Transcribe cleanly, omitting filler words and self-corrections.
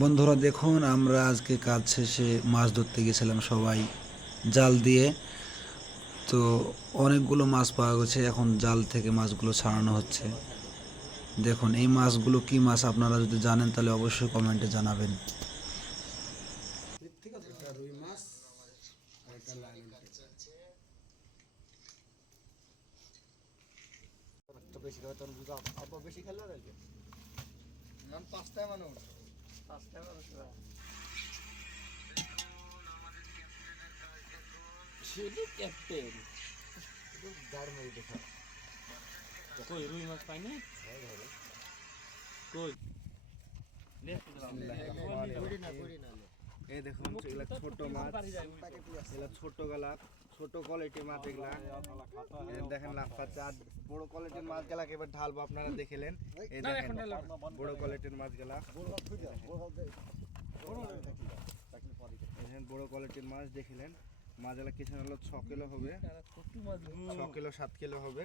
বন্ধুরা দেখুন, আমরা আজকে কাজ শেষে মাছ ধরতে গেছিলাম সবাই জাল দিয়ে। তো অনেকগুলো মাছ পাওয়া গেছে, এখন জাল থেকে মাছগুলো ছাড়ানো হচ্ছে। দেখুন এই মাছগুলো কি মাছ, আপনারা যদি জানেন তাহলে অবশ্যই কমেন্টে জানাবেন। শুধু ক্যাপ্টেন কই রুই মাছ পাইনি কই এই দেখুন এগুলা ছোট মাছ, এগুলা ছোট গলা, ছোট কোয়ালিটির মাছ এগুলা। দেখেন লাফাচ্ছে। আর বড় কোয়ালিটির মাছ গেলা এবার ঢালবো, আপনারা দেখলেন। এই দেখেন বড় কোয়ালিটির মাছ গেলা, বড় কোয়ালিটির মাছ দেখলেন। মাছ গেলা কিছু হলো 6 কিলো হবে, 6 কিলো 7 কিলো হবে।